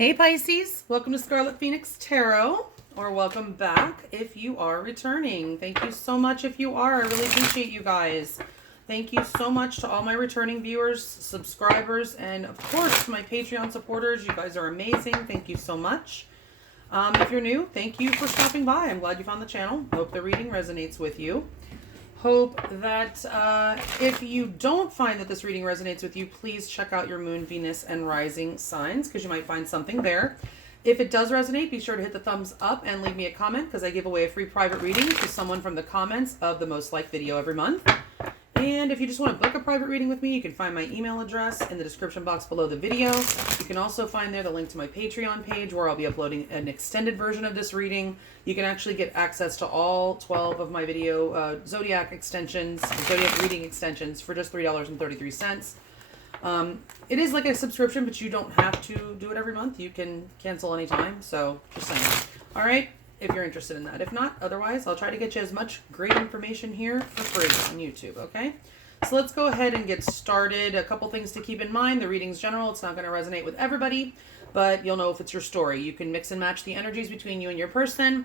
Hey Pisces, welcome to Scarlet Phoenix Tarot, or welcome back if you are returning. Thank you so much if you are. I really appreciate you guys. Thank you so much to all my returning viewers, subscribers, and of course my Patreon supporters. You guys are amazing. Thank you so much. If you're new, thank you for stopping by. I'm glad you found the channel. Hope the reading resonates with you. Hope that if you don't find that this reading resonates with you, please check out your moon, Venus, and rising signs because you might find something there. If it does resonate, be sure to hit the thumbs up and leave me a comment because I give away a free private reading to someone from the comments of the most liked video every month. And if you just want to book a private reading with me, you can find my email address in the description box below the video. You can also find there the link to my Patreon page where I'll be uploading an extended version of this reading. You can actually get access to all 12 of my video Zodiac extensions, Zodiac reading extensions for just $3.33. It is like a subscription, but you don't have to do it every month. You can cancel anytime. So just saying. All right. If you're interested in that. If not, otherwise, I'll try to get you as much great information here for free on YouTube, okay? So let's go ahead and get started. A couple things to keep in mind. The reading's general. It's not going to resonate with everybody, but you'll know if it's your story. You can mix and match the energies between you and your person,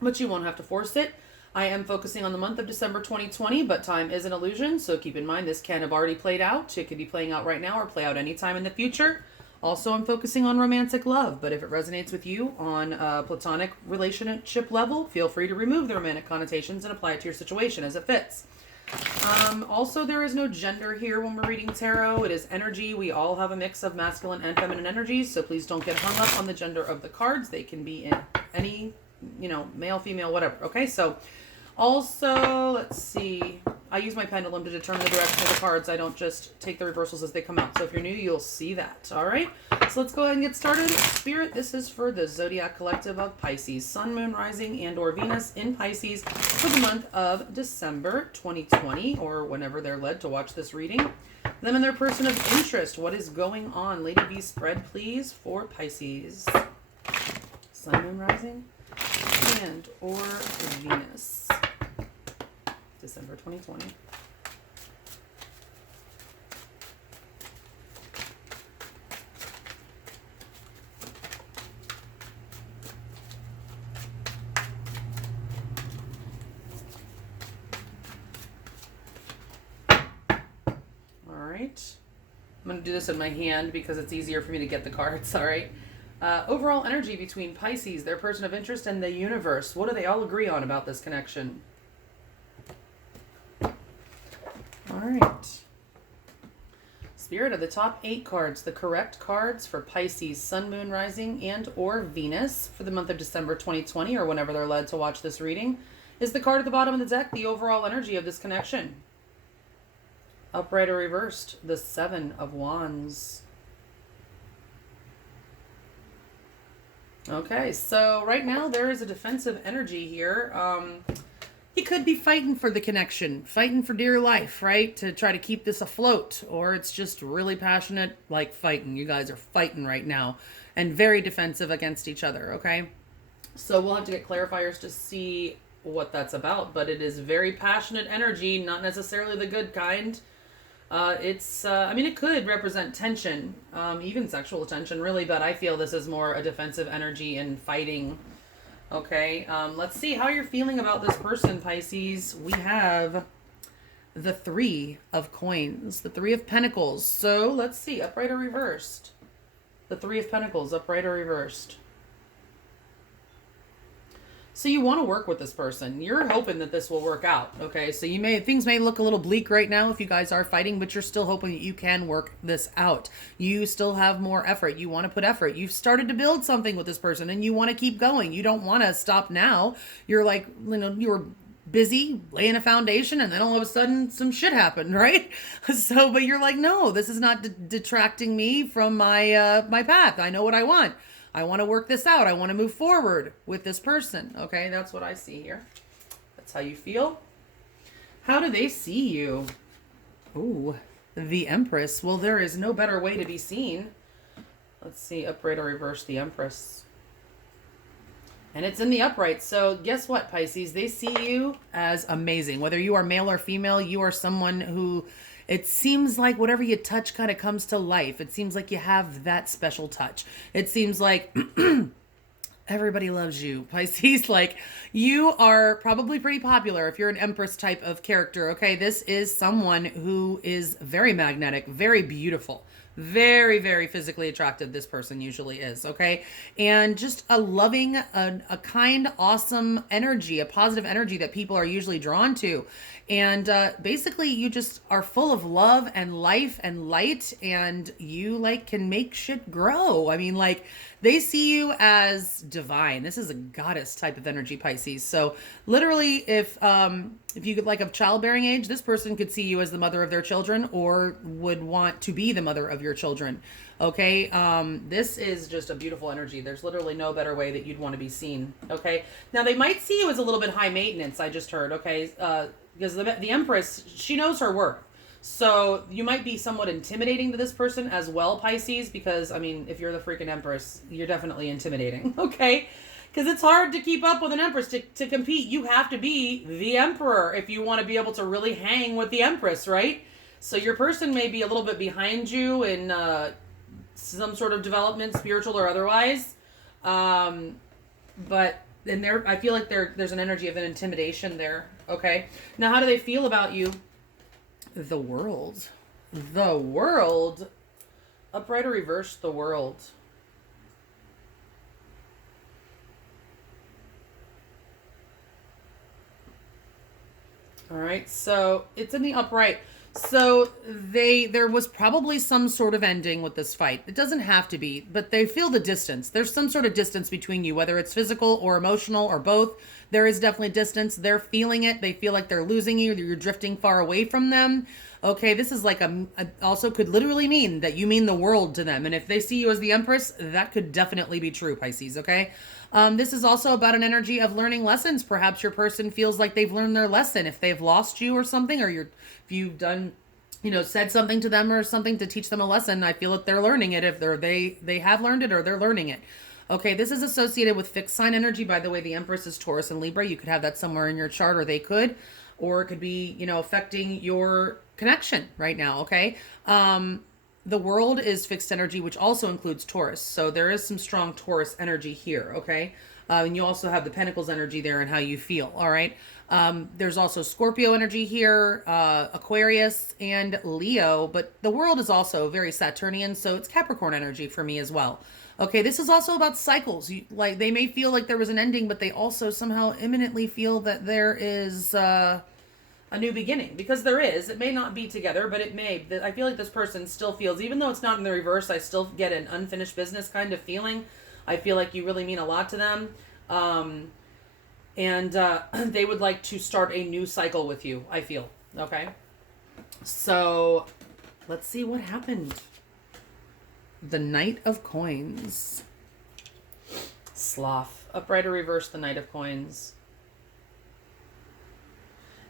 but you won't have to force it. I am focusing on the month of December 2020, but time is an illusion, so keep in mind this can have already played out. It could be playing out right now or play out anytime in the future. Also, I'm focusing on romantic love, but if it resonates with you on a platonic relationship level, feel free to remove the romantic connotations and apply it to your situation as it fits. Also, there is no gender here when we're reading tarot. It is energy. We all have a mix of masculine and feminine energies, so please don't get hung up on the gender of the cards. They can be in any, male, female, whatever. Okay, so also, let's see. I use my pendulum to determine the direction of the cards. I don't just take the reversals as they come out. So if you're new, you'll see that. All right. So let's go ahead and get started. Spirit, this is for the Zodiac Collective of Pisces, Sun, Moon, Rising, and or Venus in Pisces for the month of December 2020, or whenever they're led to watch this reading. Them and their person of interest. What is going on? Lady V, spread, please, for Pisces. Sun, Moon, Rising, and or Venus. December 2020. All right. I'm going to do this in my hand because it's easier for me to get the cards. All right. Overall energy between Pisces, their person of interest, and the universe. What do they all agree on about this connection? All right. Spirit of the top 8 cards, the correct cards for Pisces, Sun, Moon, Rising, and or Venus for the month of December 2020, or whenever they're led to watch this reading, is the card at the bottom of the deck, the overall energy of this connection. Upright or reversed, the 7 of Wands. Okay, so right now there is a defensive energy here. You could be fighting for the connection, fighting for dear life, right? To try to keep this afloat. Or it's just really passionate, like fighting. You guys are fighting right now and very defensive against each other, okay? So we'll have to get clarifiers to see what that's about. But it is very passionate energy, not necessarily the good kind. It could represent tension, even sexual tension, really. But I feel this is more a defensive energy and fighting. Okay, let's see how you're feeling about this person, Pisces. We have the 3 of coins, the 3 of pentacles. So let's see, upright or reversed. The 3 of pentacles, upright or reversed. So you want to work with this person. You're hoping that this will work out. Okay, so things may look a little bleak right now if you guys are fighting, but you're still hoping that you can work this out. You still have more effort. You want to put effort. You've started to build something with this person and you want to keep going. You don't want to stop now. You're like, you were busy laying a foundation and then all of a sudden some shit happened, right? So, but you're like, no, this is not detracting me from my path. I know what I want. I want to work this out. I want to move forward with this person. Okay, that's what I see here. That's how you feel. How do they see you? Ooh, the Empress. Well, there is no better way to be seen. Let's see, upright or reverse, the Empress. And it's in the upright. So guess what, Pisces? They see you as amazing. Whether you are male or female, you are someone who it seems like whatever you touch kind of comes to life. It seems like you have that special touch. It seems like everybody loves you, Pisces. Like, you are probably pretty popular if you're an Empress type of character. Okay, this is someone who is very magnetic, very beautiful, very, very physically attractive. This person usually is. Okay, and just a loving, a kind, awesome energy, a positive energy that people are usually drawn to. And basically, you just are full of love and life and light, and you like can make shit grow. I mean, like, they see you as divine. This is a goddess type of energy, Pisces. So literally, if you could, like, of childbearing age, this person could see you as the mother of their children, or would want to be the mother of your children. Okay, this is just a beautiful energy. There's literally no better way that you'd want to be seen. Okay, now they might see you as a little bit high maintenance. I just heard. Okay, because the Empress, she knows her worth. So you might be somewhat intimidating to this person as well, Pisces, because, I mean, if you're the freaking Empress, you're definitely intimidating, okay? Because it's hard to keep up with an Empress. To compete, you have to be the Emperor if you want to be able to really hang with the Empress, right? So your person may be a little bit behind you in some sort of development, spiritual or otherwise. But in there, I feel like there's an energy of an intimidation there, okay? Now, how do they feel about you? The World. The World. Upright or reverse, the World. All right, so it's in the upright. So there was probably some sort of ending with this fight. It doesn't have to be, but they feel the distance. There's some sort of distance between you, whether it's physical or emotional or both. There is definitely distance. They're feeling it. They feel like they're losing you. You're drifting far away from them. Okay, this is like also could literally mean that you mean the world to them. And if they see you as the Empress, that could definitely be true, Pisces, okay? This is also about an energy of learning lessons. Perhaps your person feels like they've learned their lesson. If they've lost you or something, or if you've done, said something to them or something to teach them a lesson, I feel that they're learning it. If they have learned it or they're learning it. Okay, this is associated with fixed sign energy. By the way, the Empress is Taurus and Libra. You could have that somewhere in your chart, or they could. Or it could be, affecting your connection right now, okay? The World is fixed energy, which also includes Taurus. So there is some strong Taurus energy here, okay? And you also have the Pentacles energy there and how you feel, all right? There's also Scorpio energy here, Aquarius, and Leo. But the World is also very Saturnian, so it's Capricorn energy for me as well. Okay, this is also about cycles. Like, they may feel like there was an ending, but they also somehow imminently feel that there is a new beginning, because there is. It may not be together, but it may. I feel like this person still feels, even though it's not in the reverse, I still get an unfinished business kind of feeling. I feel like you really mean a lot to them. And they would like to start a new cycle with you, I feel. Okay? So, let's see what happened. The Knight of Coins. Sloth. Upright or reverse, the Knight of Coins.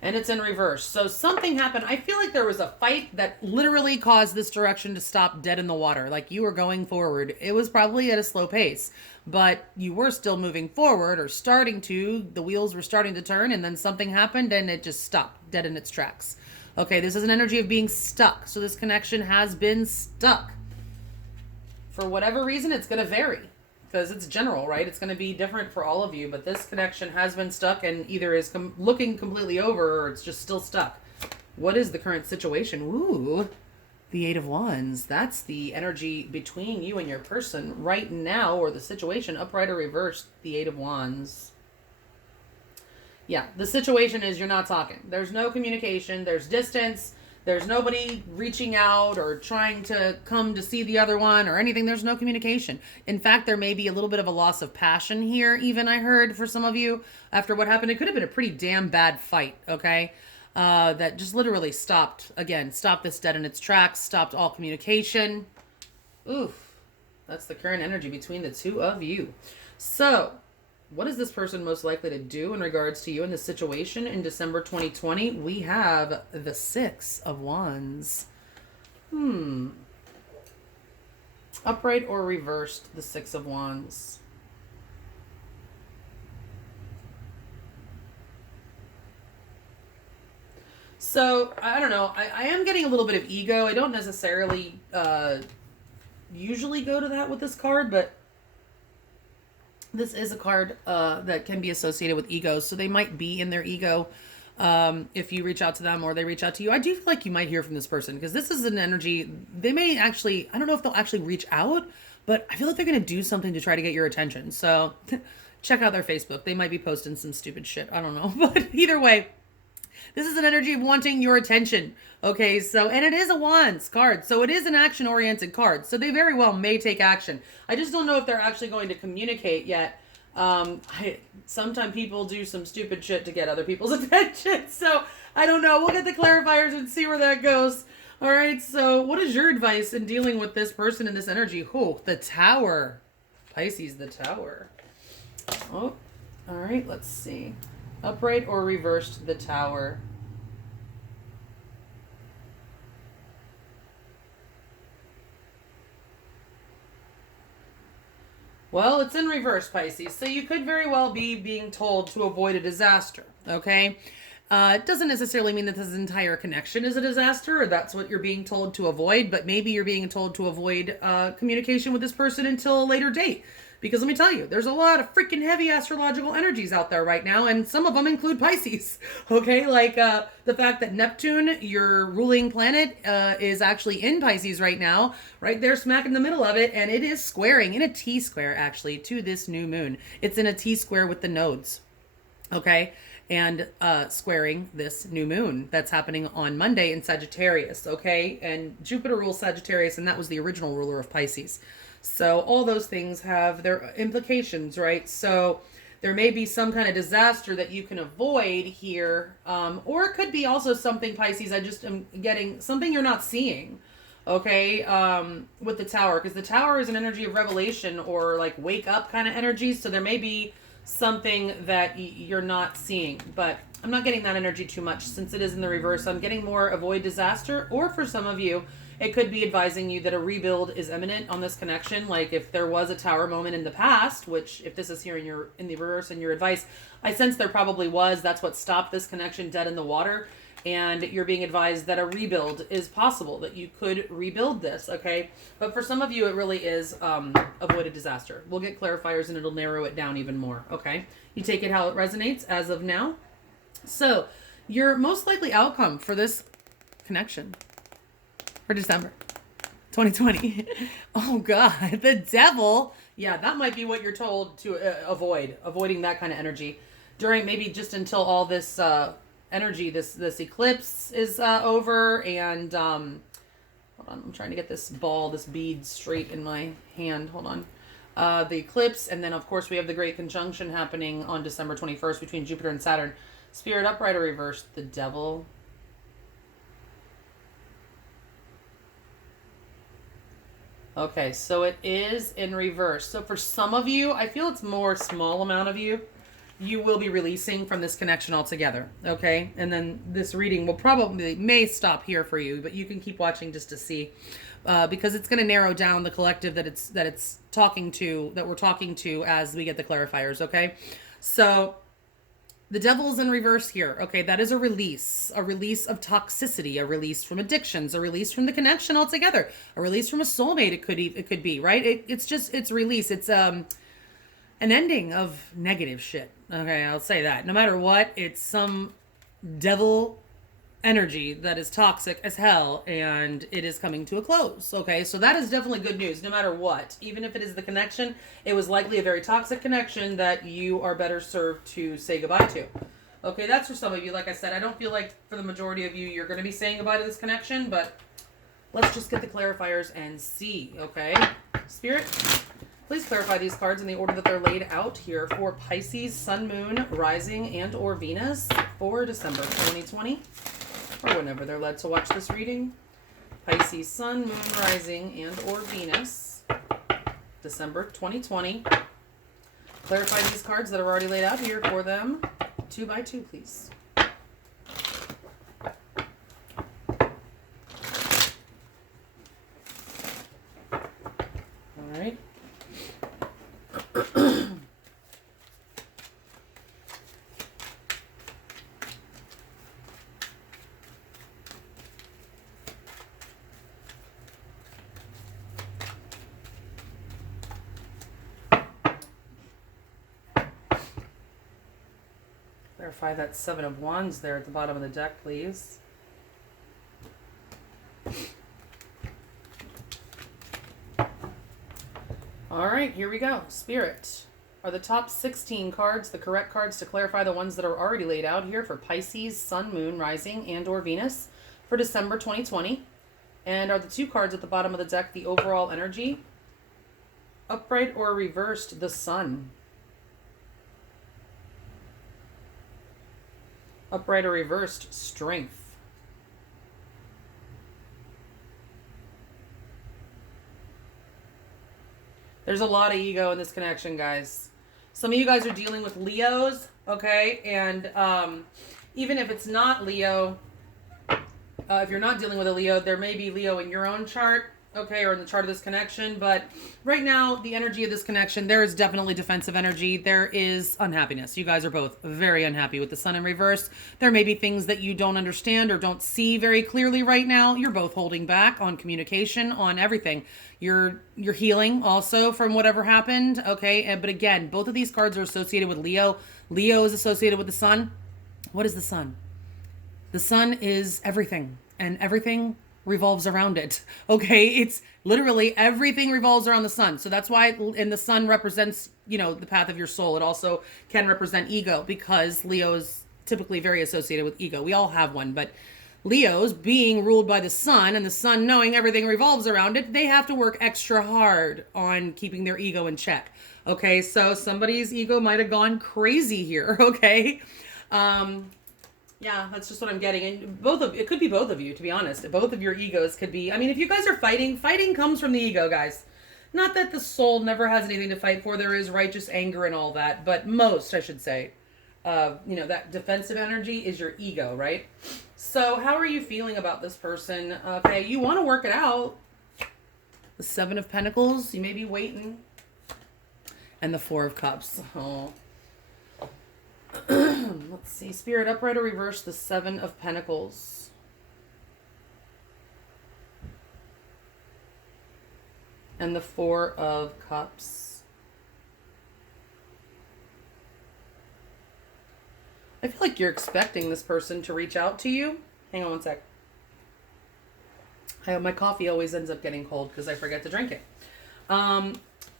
And it's in reverse. So something happened. I feel like there was a fight that literally caused this direction to stop dead in the water. Like, you were going forward. It was probably at a slow pace, but you were still moving forward, or starting to. The wheels were starting to turn, and then something happened and it just stopped dead in its tracks. Okay, this is an energy of being stuck. So this connection has been stuck. For whatever reason, it's going to vary. Because it's general, right? It's going to be different for all of you. But this connection has been stuck and either is looking completely over, or it's just still stuck. What is the current situation? Ooh, the Eight of Wands. That's the energy between you and your person right now, or the situation, upright or reversed, the Eight of Wands. Yeah, the situation is you're not talking. There's no communication. There's distance. There's nobody reaching out or trying to come to see the other one or anything. There's no communication. In fact, there may be a little bit of a loss of passion here, even, I heard, for some of you after what happened. It could have been a pretty damn bad fight, okay? That just literally stopped this dead in its tracks, stopped all communication. Oof. That's the current energy between the two of you. So, what is this person most likely to do in regards to you in this situation in December 2020? We have the Six of Wands. Upright or reversed, the Six of Wands. So, I don't know. I am getting a little bit of ego. I don't necessarily usually go to that with this card, but this is a card that can be associated with egos. So they might be in their ego if you reach out to them or they reach out to you. I do feel like you might hear from this person because this is an energy. They may actually, I don't know if they'll actually reach out, but I feel like they're going to do something to try to get your attention. So check out their Facebook. They might be posting some stupid shit. I don't know. But either way, this is an energy of wanting your attention. Okay, so, and it is a Wands card. So it is an action-oriented card. So they very well may take action. I just don't know if they're actually going to communicate yet. Sometimes people do some stupid shit to get other people's attention. So I don't know. We'll get the clarifiers and see where that goes. All right, so what is your advice in dealing with this person and this energy? Oh, the Tower. Pisces, the Tower. Oh, all right, let's see. Upright or reversed, the Tower. Well, it's in reverse, Pisces. So you could very well be being told to avoid a disaster, okay? It doesn't necessarily mean that this entire connection is a disaster or that's what you're being told to avoid, but maybe you're being told to avoid communication with this person until a later date. Because let me tell you, there's a lot of freaking heavy astrological energies out there right now, and some of them include Pisces, okay? Like the fact that Neptune, your ruling planet, is actually in Pisces right now, right there smack in the middle of it, and it is squaring, in a T-square actually, to this new moon. It's in a T-square with the nodes, okay? And squaring this new moon that's happening on Monday in Sagittarius, okay? And Jupiter rules Sagittarius, and that was the original ruler of Pisces. So all those things have their implications, right? So there may be some kind of disaster that you can avoid here. Or it could be also something, Pisces, I just am getting something you're not seeing, okay? With the Tower, because the Tower is an energy of revelation or like wake up kind of energy. So there may be something that you're not seeing, but I'm not getting that energy too much since it is in the reverse. I'm getting more avoid disaster, or for some of you, it could be advising you that a rebuild is imminent on this connection. Like if there was a Tower moment in the past, which if this is here in the reverse in your advice, I sense there probably was. That's what stopped this connection dead in the water. And you're being advised that a rebuild is possible, that you could rebuild this, okay? But for some of you, it really is avoid a disaster. We'll get clarifiers and it'll narrow it down even more, okay? You take it how it resonates as of now. So your most likely outcome for this connection for December 2020. Oh God, the Devil. Yeah, that might be what you're told to avoiding that kind of energy during maybe just until all this energy, this eclipse is over. And hold on, I'm trying to get this bead straight in my hand. Hold on. The eclipse, and then of course we have the great conjunction happening on December 21st between Jupiter and Saturn. Spirit, upright or reversed, the Devil. Okay, so it is in reverse. So for some of you, I feel it's more small amount of you, you will be releasing from this connection altogether, okay? And then this reading may stop here for you, but you can keep watching just to see, because it's going to narrow down the collective that we're talking to as we get the clarifiers, okay? So the Devil's in reverse here. Okay, that is a release of toxicity, a release from addictions, a release from the connection altogether, a release from a soulmate. It could be, right? It's release. It's an ending of negative shit. Okay, I'll say that. No matter what, it's some devil energy that is toxic as hell, and it is coming to a close. Okay, so that is definitely good news no matter what. Even if it is the connection, it was likely a very toxic connection that you are better served to say goodbye to. Okay, that's for some of you. Like I said, I don't feel like for the majority of you you're going to be saying goodbye to this connection, but let's just get the clarifiers and see. Okay, Spirit, please clarify these cards in the order that they're laid out here for Pisces, Sun, Moon, Rising, and or Venus for December 2020. Or whenever they're led to watch this reading. Pisces, Sun, Moon, Rising, and or Venus, December 2020. Clarify these cards that are already laid out here for them. 2 by 2, please. All right. Clarify that Seven of Wands there at the bottom of the deck, please. All right, here we go. Spirit. Are the top 16 cards the correct cards to clarify the ones that are already laid out here for Pisces, Sun, Moon, Rising, and or Venus for December 2020? And are the 2 cards at the bottom of the deck the overall energy? Upright or reversed, the Sun. Upright or reversed, Strength. There's a lot of ego in this connection, guys. Some of you guys are dealing with Leos, okay? And even if it's not Leo, if you're not dealing with a Leo, there may be Leo in your own chart, okay, or in the chart of this connection. But right now, the energy of this connection, there is definitely defensive energy. There is unhappiness. You guys are both very unhappy with the Sun in reverse. There may be things that you don't understand or don't see very clearly right now. You're both holding back on communication, on everything. You're healing also from whatever happened, okay? But again, both of these cards are associated with Leo. Leo is associated with the Sun. What is the Sun? The Sun is everything, and everything revolves around it. Okay, it's literally everything revolves around the Sun. So that's why, and the Sun represents, you know, the path of your soul. It also can represent ego, because Leo is typically very associated with ego. We all have one, but Leos being ruled by the Sun, and the Sun knowing everything revolves around it, they have to work extra hard on keeping their ego in check. Okay, so somebody's ego might have gone crazy here. Okay. Yeah, that's just what I'm getting. And it could be both of you, to be honest. Both of your egos could be, I mean, if you guys are fighting comes from the ego, guys. Not that the soul never has anything to fight for. There is righteous anger and all that, but most, I should say, you know, that defensive energy is your ego, right? So how are you feeling about this person? Okay, you want to work it out. The Seven of Pentacles, you may be waiting. And the Four of Cups. Oh. Let's see. Spirit, upright or reverse, the Seven of Pentacles. And the Four of Cups. I feel like you're expecting this person to reach out to you. Hang on one sec. My coffee always ends up getting cold because I forget to drink it.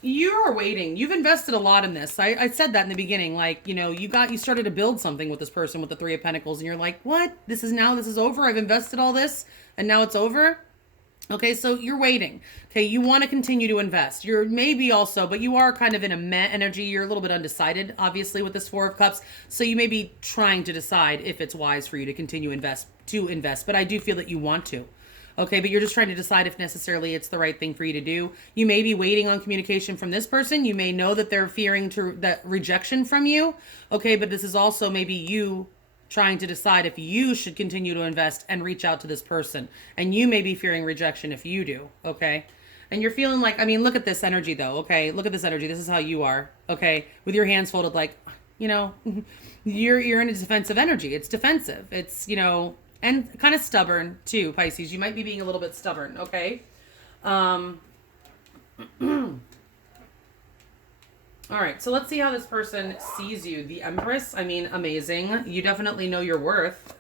You are waiting. You've invested a lot in this. I said that in the beginning. Like, you know, you started to build something with this person with the Three of Pentacles, and you're like, what? This is over. I've invested all this and now it's over. Okay, so you're waiting. Okay, you want to continue to invest. You're maybe also, but you are kind of in a meh energy. You're a little bit undecided, obviously, with this Four of Cups. So you may be trying to decide if it's wise for you to continue to invest. But I do feel that you want to. Okay, but you're just trying to decide if necessarily it's the right thing for you to do. You may be waiting on communication from this person. You may know that they're fearing that rejection from you. Okay, but this is also maybe you trying to decide if you should continue to invest and reach out to this person. And you may be fearing rejection if you do. Okay, and you're feeling like, I mean, look at this energy though. Okay, look at this energy. This is how you are. Okay, with your hands folded, like, you know, you're in a defensive energy. It's defensive. It's, you know, and kind of stubborn too, Pisces. You might be being a little bit stubborn, okay? All right, so let's see how this person sees you. The Empress, I mean, amazing. You definitely know your worth,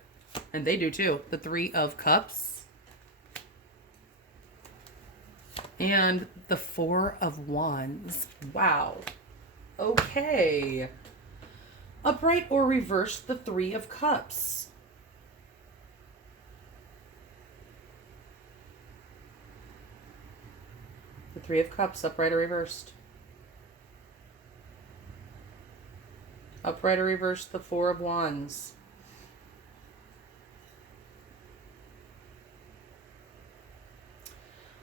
and they do too. The Three of Cups. And the Four of Wands. Wow. Okay. Upright or reverse, the Three of Cups. The Three of Cups, upright or reversed. Upright or reversed, the Four of Wands.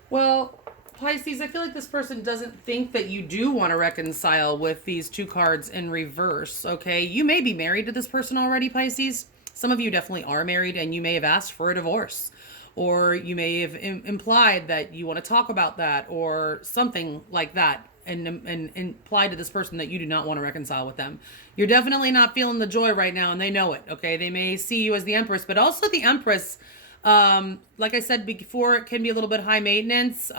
Well, Pisces, I feel like this person doesn't think that you do want to reconcile with these two cards in reverse, okay? You may be married to this person already, Pisces. Some of you definitely are married, and you may have asked for a divorce. Or you may have implied that you want to talk about that or something like that, and imply to this person that you do not want to reconcile with them. You're definitely not feeling the joy right now, and they know it, okay? They may see you as the Empress, but also the Empress, like I said before, it can be a little bit high maintenance.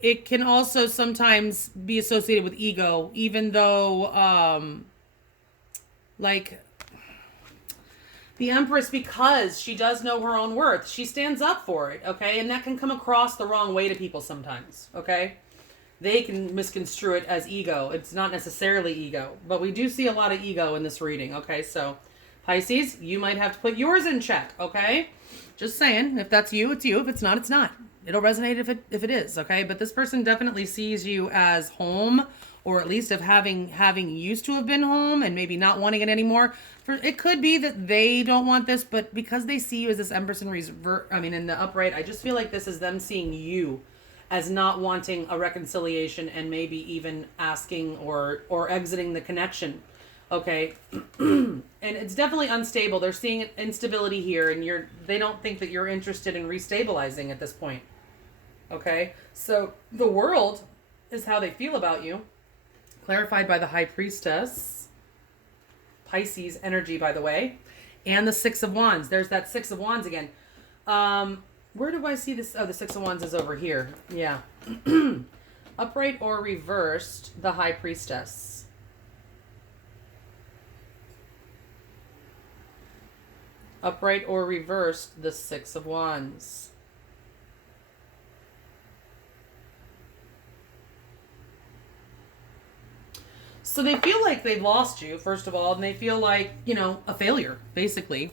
It can also sometimes be associated with ego, even though, like, The Empress, because she does know her own worth. She stands up for it, okay? And that can come across the wrong way to people sometimes, okay? They can misconstrue it as ego. It's not necessarily ego, but we do see a lot of ego in this reading, okay? So, Pisces, you might have to put yours in check, okay? Just saying, if that's you, it's you. If it's not, it's not. It'll resonate if it is, okay? But this person definitely sees you as home, or at least of having used to have been home and maybe not wanting it anymore. It could be that they don't want this, but because they see you as this Empress in in the upright, I just feel like this is them seeing you as not wanting a reconciliation and maybe even asking or exiting the connection. Okay. And it's definitely unstable. They're seeing instability here, and they don't think that you're interested in restabilizing at this point. Okay. So the World is how they feel about you. Clarified by the High Priestess. Pisces energy, by the way. And the Six of Wands. There's that Six of Wands again. Where do I see this? Oh, the Six of Wands is over here. Yeah. Upright or reversed, the High Priestess. Upright or reversed, the Six of Wands. So they feel like they've lost you, first of all, and they feel like, a failure, basically.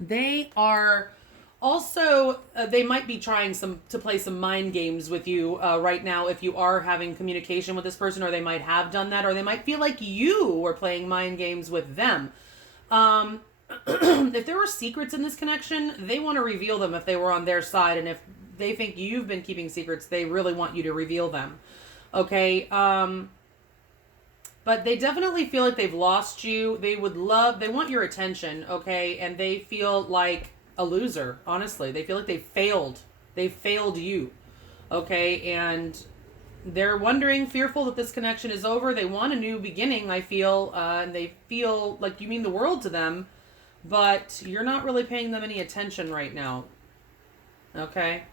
They are also, they might be trying to play some mind games with you right now if you are having communication with this person, or they might have done that, or they might feel like you were playing mind games with them. If there were secrets in this connection, they want to reveal them if they were on their side, and if they think you've been keeping secrets, they really want you to reveal them. Okay, but they definitely feel like they've lost you. They want your attention, okay? And they feel like a loser, honestly. They feel like they failed. They failed you, okay? And they're wondering, fearful that this connection is over. They want a new beginning, I feel, and they feel like you mean the world to them, but you're not really paying them any attention right now, okay?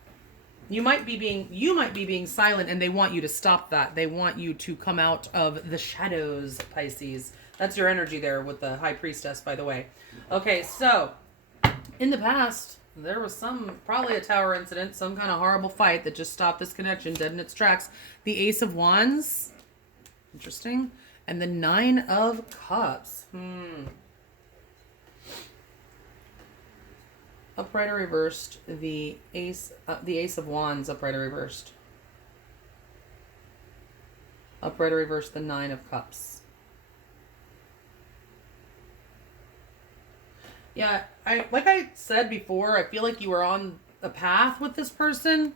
You might be being silent, and they want you to stop that. They want you to come out of the shadows, Pisces. That's your energy there with the High Priestess, by the way. Okay, so in the past, there was probably a tower incident, some kind of horrible fight that just stopped this connection dead in its tracks. The Ace of Wands, interesting, and the Nine of Cups. Upright or reversed, the Ace of Wands, upright or reversed. Upright or reversed, the Nine of Cups. Yeah, like I said before, I feel like you were on a path with this person,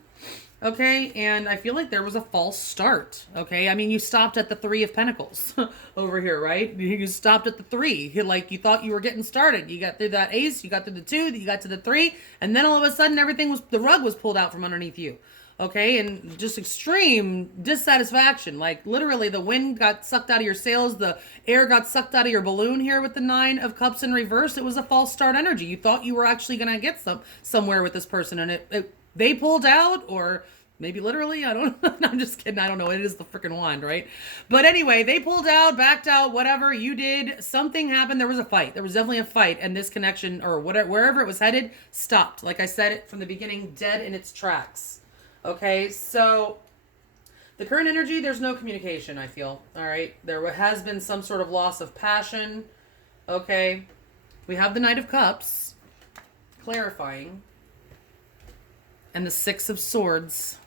okay? And I feel like there was a false start, okay? I mean, you stopped at the Three of Pentacles over here, right? You stopped at the 3. You thought you were getting started. You got through that Ace, you got through the 2, you got to the 3, and then all of a sudden the rug was pulled out from underneath you, okay? And just extreme dissatisfaction. Like, literally, the wind got sucked out of your sails, the air got sucked out of your balloon here with the Nine of Cups in reverse. It was a false start energy. You thought you were actually going to get somewhere with this person, and they pulled out, or maybe literally, I don't know. I'm just kidding. I don't know. It is the freaking wand, right? But anyway, they pulled out, backed out, whatever you did. Something happened. There was a fight. There was definitely a fight. And this connection, or whatever, wherever it was headed, stopped. Like I said it from the beginning, dead in its tracks. Okay, so the current energy, there's no communication, I feel. All right, there has been some sort of loss of passion. Okay, we have the Knight of Cups, clarifying, and the Six of Swords.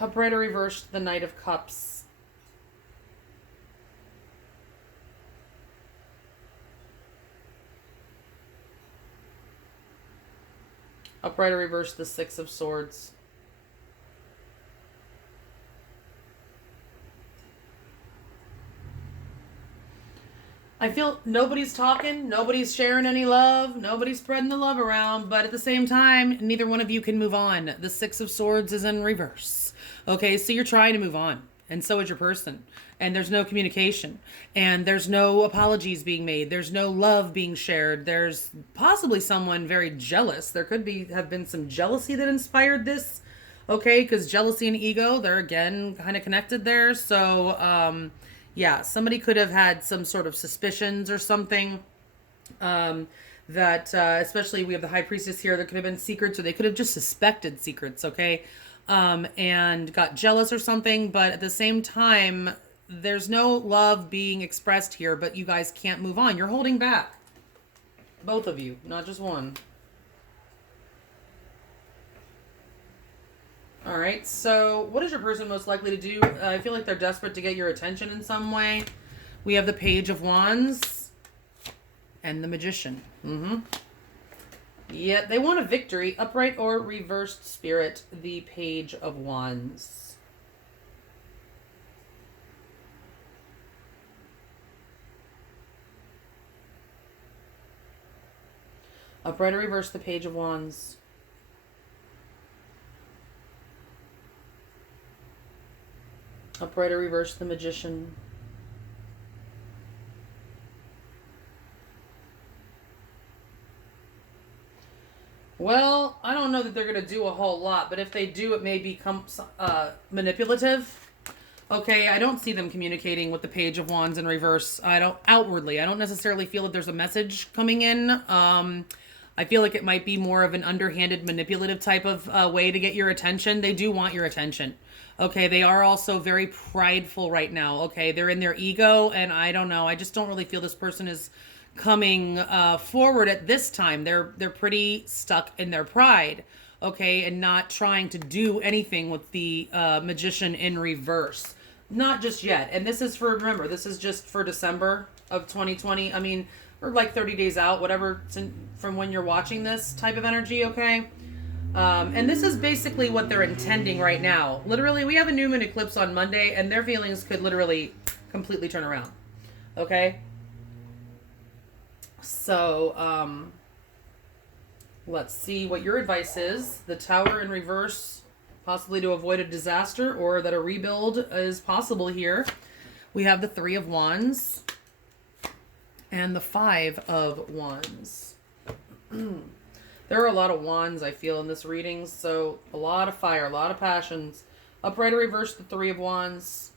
Upright or reversed, the Knight of Cups. Upright or reversed, the Six of Swords. I feel nobody's talking, nobody's sharing any love, nobody's spreading the love around, but at the same time, neither one of you can move on. The Six of Swords is in reverse. Okay, so you're trying to move on, and so is your person. And there's no communication, and there's no apologies being made. There's no love being shared. There's possibly someone very jealous. There could have been some jealousy that inspired this. Okay, because jealousy and ego, they're again kind of connected there. So, Yeah, somebody could have had some sort of suspicions or something. That especially we have the high priestess here, there could have been secrets, or they could have just suspected secrets, okay? And got jealous or something. But at the same time, there's no love being expressed here, but you guys can't move on. You're holding back. Both of you, not just one. All right, so what is your person most likely to do? I feel like they're desperate to get your attention in some way. We have the Page of Wands and the Magician. Yeah, they want a victory, upright or reversed spirit, the Page of Wands. Upright or reversed, the Page of Wands. Upright or reversed, the Magician. Well, I don't know that they're going to do a whole lot, but if they do, it may become manipulative. Okay, I don't see them communicating with the Page of Wands in reverse. I don't necessarily feel that there's a message coming in. I feel like it might be more of an underhanded, manipulative type of way to get your attention. They do want your attention. Okay, they are also very prideful right now. Okay, they're in their ego, and I don't know. I just don't really feel this person is coming forward at this time. They're pretty stuck in their pride. Okay, and not trying to do anything with the Magician in reverse. Not just yet. And this is for, remember, this is just for December of 2020. I mean, or like 30 days out, whatever, from when you're watching this type of energy, okay? And this is basically what they're intending right now. Literally, we have a new moon eclipse on Monday, and their feelings could literally completely turn around. Okay? So, let's see what your advice is. The Tower in reverse, possibly to avoid a disaster, or that a rebuild is possible here. We have the Three of Wands and the Five of Wands. There are a lot of wands, I feel, in this reading. So a lot of fire, a lot of passions. Upright or reverse, the Three of Wands.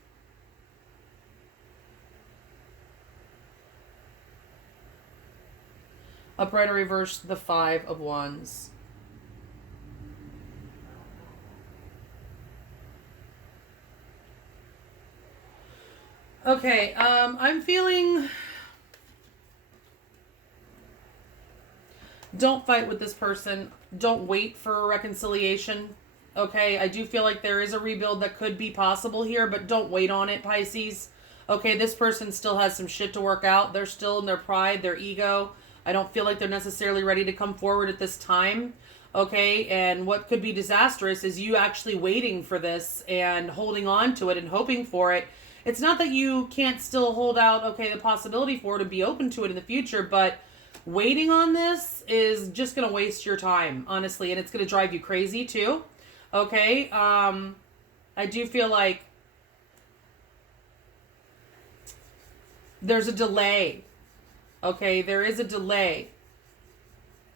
Upright or reverse, the Five of Wands. Okay, I'm feeling... Don't fight with this person. Don't wait for a reconciliation. Okay, I do feel like there is a rebuild that could be possible here, but don't wait on it, Pisces. Okay, this person still has some shit to work out. They're still in their pride, their ego. I don't feel like they're necessarily ready to come forward at this time. Okay, and what could be disastrous is you actually waiting for this and holding on to it and hoping for it. It's not that you can't still hold out, okay, the possibility for it and be open to it in the future, but waiting on this is just going to waste your time, honestly, and it's going to drive you crazy too. Okay, I do feel like there's a delay. Okay, there is a delay.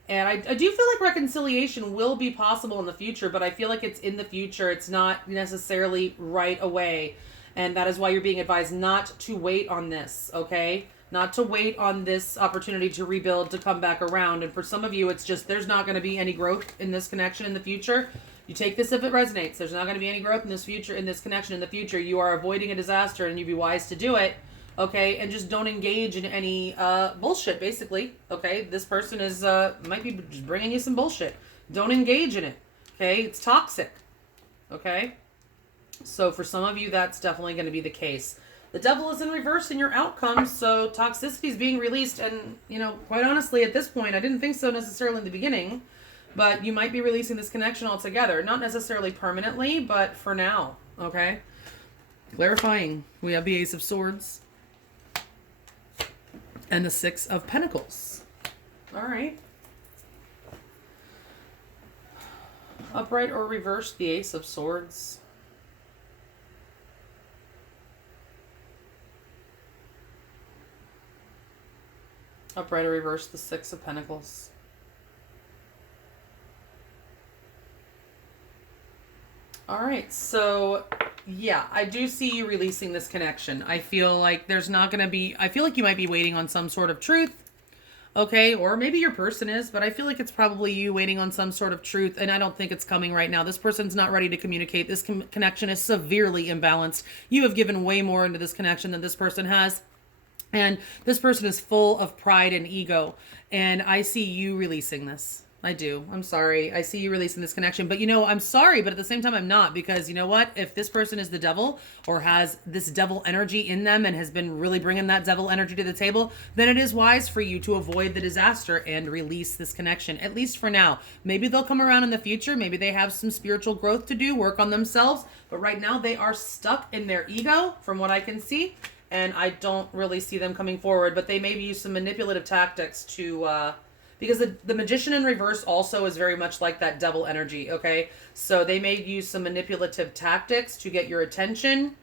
And I do feel like reconciliation will be possible in the future, but I feel like it's in the future. It's not necessarily right away. And that is why you're being advised not to wait on this, okay? Not to wait on this opportunity to rebuild, to come back around. And for some of you, it's just there's not going to be any growth in this connection in the future. You take this if it resonates. There's not going to be any growth in this connection in the future. You are avoiding a disaster, and you'd be wise to do it, okay? And just don't engage in any bullshit, basically, okay? This person is might be just bringing you some bullshit. Don't engage in it, okay? It's toxic, okay? So for some of you, that's definitely going to be the case. The Devil is in reverse in your outcomes, so toxicity is being released. And, you know, quite honestly, at this point, I didn't think so necessarily in the beginning, but you might be releasing this connection altogether. Not necessarily permanently, but for now, okay? Clarifying, we have the Ace of Swords and the Six of Pentacles. All right. Upright or reverse, the Ace of Swords. Upright or reverse, the Six of Pentacles. All right, so Yeah, I do see you releasing this connection. I feel like there's not going to be, I feel like you might be waiting on some sort of truth. Okay, or maybe your person is, but I feel like it's probably you waiting on some sort of truth, and I don't think it's coming right now. This person's not ready to communicate. This connection is severely imbalanced. You have given way more into this connection than this person has, and this person is full of pride and ego, and I see you releasing this. I do. I'm sorry. I see you releasing this connection. But I'm sorry, but at the same time, I'm not. Because you know what? If this person is the devil or has this devil energy in them and has been really bringing that devil energy to the table, then it is wise for you to avoid the disaster and release this connection, at least for now. Maybe they'll come around in the future. Maybe they have some spiritual growth to do, work on themselves. But right now, they are stuck in their ego, from what I can see. And I don't really see them coming forward. But they maybe use some manipulative tactics to... because the magician in reverse also is very much like that devil energy, okay? So they may use some manipulative tactics to get your attention,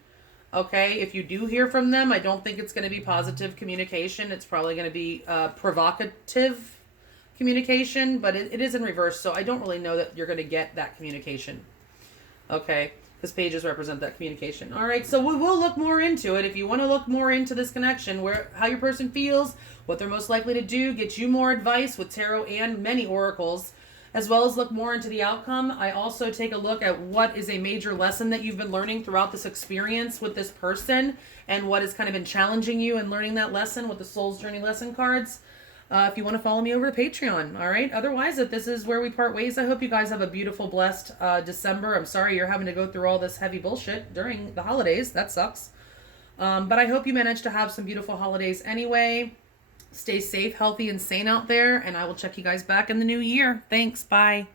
okay? If you do hear from them, I don't think it's going to be positive communication. It's probably going to be provocative communication, but it is in reverse, so I don't really know that you're going to get that communication, okay? Because pages represent that communication. All right, so we will look more into it. If you want to look more into this connection, how your person feels, what they're most likely to do, get you more advice with tarot and many oracles, as well as look more into the outcome. I also take a look at what is a major lesson that you've been learning throughout this experience with this person, and what has kind of been challenging you in learning that lesson with the Soul's Journey lesson cards. If you want to follow me over to Patreon. All right. Otherwise, if this is where we part ways, I hope you guys have a beautiful, blessed December. I'm sorry you're having to go through all this heavy bullshit during the holidays. That sucks. But I hope you manage to have some beautiful holidays anyway. Stay safe, healthy, and sane out there. And I will check you guys back in the new year. Thanks. Bye.